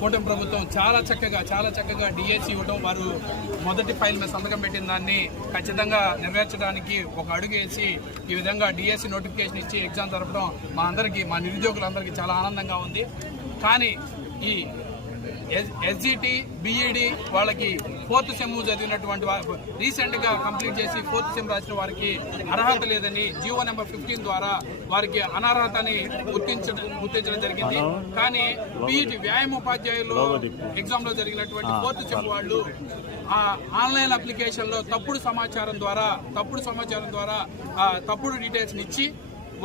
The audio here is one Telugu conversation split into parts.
కూటమి ప్రభుత్వం చాలా చక్కగా చాలా చక్కగా డిఎస్సి ఇవ్వడం వారు మొదటి ఫైల్ మీద సంతకం పెట్టిన దాన్ని ఖచ్చితంగా నెరవేర్చడానికి ఒక అడుగు వేసి ఈ విధంగా డిఎస్సి నోటిఫికేషన్ ఇచ్చి ఎగ్జామ్ జరపడం మా అందరికీ మా నిరుద్యోగులందరికీ చాలా ఆనందంగా ఉంది. కానీ ఈ ఎస్జిటి బిఈడి వాళ్ళకి ఫోర్త్ సెమ్ చదివినటువంటి రీసెంట్గా కంప్లీట్ చేసి ఫోర్త్ సెమ్ రాసిన వారికి అర్హత లేదని జియో నెంబర్ ఫిఫ్టీన్ ద్వారా వారికి అనర్హతని గుర్తించడం గుర్తించడం జరిగింది. కానీ బిఈటి వ్యాయామ ఉపాధ్యాయులు ఎగ్జామ్లో జరిగినటువంటి ఫోర్త్ సెమ్ వాళ్ళు ఆ ఆన్లైన్ అప్లికేషన్లో తప్పుడు సమాచారం ద్వారా తప్పుడు సమాచారం ద్వారా తప్పుడు డీటెయిల్స్ ఇచ్చి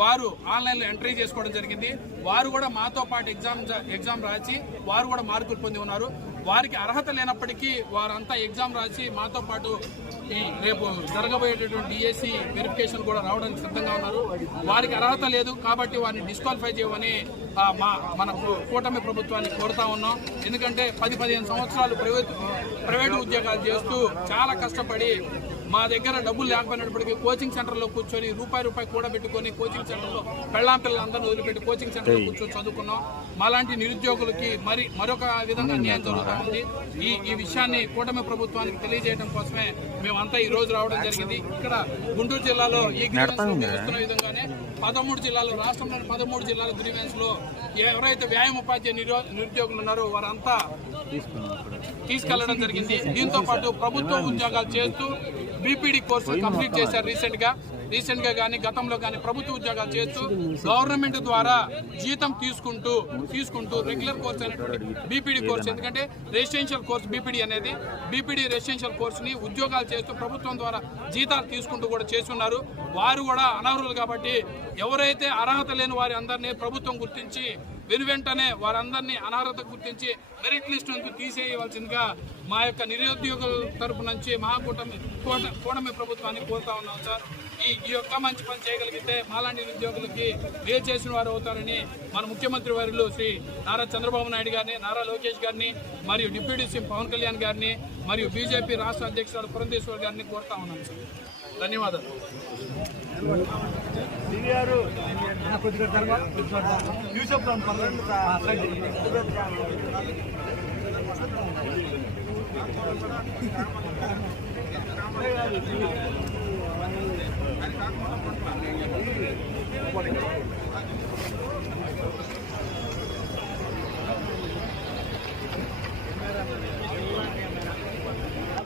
వారు ఆన్లైన్లో ఎంట్రీ చేసుకోవడం జరిగింది. వారు కూడా మాతో పాటు ఎగ్జామ్ ఎగ్జామ్ రాసి వారు కూడా మార్కులు పొంది ఉన్నారు. వారికి అర్హత లేనప్పటికీ వారంతా ఎగ్జామ్ రాసి మాతో పాటు ఈ రేపు జరగబోయేటటువంటి డిఎస్సి వెరిఫికేషన్ కూడా రావడానికి సిద్ధంగా ఉన్నారు. వారికి అర్హత లేదు కాబట్టి వారిని డిస్క్వాలిఫై చేయమని మా మన కూటమి ప్రభుత్వాన్ని కోరుతా ఉన్నాం. ఎందుకంటే పది పదిహేను సంవత్సరాలు ప్రైవేట్ ప్రైవేటు ఉద్యోగాలు చేస్తూ చాలా కష్టపడి మా దగ్గర డబ్బులు లేకపోయినప్పటికీ కోచింగ్ సెంటర్లో కూర్చొని రూపాయి రూపాయి కూడా పెట్టుకొని కోచింగ్ సెంటర్లో పెళ్ళాం పిల్లలందరినీ వదిలిపెట్టి కోచింగ్ సెంటర్లో కూర్చొని చదువుకున్నాం. మాలాంటి నిరుద్యోగులకి మరి మరొక విధంగా అన్యాయం జరుగుతూ ఉంది. ఈ ఈ విషయాన్ని కూటమి ప్రభుత్వానికి తెలియజేయడం కోసమే మేమంతా ఈ రోజు రావడం జరిగింది. ఇక్కడ గుంటూరు జిల్లాలో ఈ విధంగానే పదమూడు జిల్లాలో రాష్ట్రంలోని పదమూడు జిల్లాల గ్రీవెన్స్లో ఎవరైతే వ్యాయామ ఉపాధ్యాయ నిరో- నిరుద్యోగులు ఉన్నారో వారంతా తీసుకెళ్ళడం జరిగింది. దీంతో పాటు ప్రభుత్వ ఉద్యోగాలు చేస్తూ బీపీడీ కోర్సు కంప్లీట్ చేశారు రీసెంట్గా. రీసెంట్గా రీసెంట్గా కానీ గతంలో కానీ ప్రభుత్వ ఉద్యోగాలు చేస్తూ గవర్నమెంట్ ద్వారా జీతం తీసుకుంటూ తీసుకుంటూ రెగ్యులర్ కోర్స్ అనేటువంటి బీపీడీ కోర్స్. ఎందుకంటే రెసిడెన్షియల్ కోర్స్ బీపీడీ అనేది బీపీడీ రెసిడెన్షియల్ కోర్సుని ఉద్యోగాలు చేస్తూ ప్రభుత్వం ద్వారా జీతాలు తీసుకుంటూ కూడా చేస్తున్నారు. వారు కూడా అనర్హులు కాబట్టి ఎవరైతే అర్హత లేని వారి అందరినీ ప్రభుత్వం గుర్తించి వెను వెంటనే వారందరినీ అనర్హత గుర్తించి మెరిట్ లిస్ట్ నుంచి తీసేయవలసిందిగా మా యొక్క నిరుద్యోగుల తరపు నుంచి మహాకూటమి కూటమి ప్రభుత్వాన్ని కోరుతా ఉన్నాం సార్. ఈ ఈ యొక్క మంచి పని చేయగలిగితే మాలాంటి నిరుద్యోగులకి మేలు చేసిన వారు అవుతారని మన ముఖ్యమంత్రి వారిలో శ్రీ నారా చంద్రబాబు నాయుడు గారిని నారా లోకేష్ గారిని మరియు డిప్యూటీ సీఎం పవన్ కళ్యాణ్ గారిని మరియు బీజేపీ రాష్ట్ర అధ్యక్షుడు పురంధేశ్వర్ గారిని కోరుతా ఉన్నాం. సార్ ధన్యవాదాలు Thank you.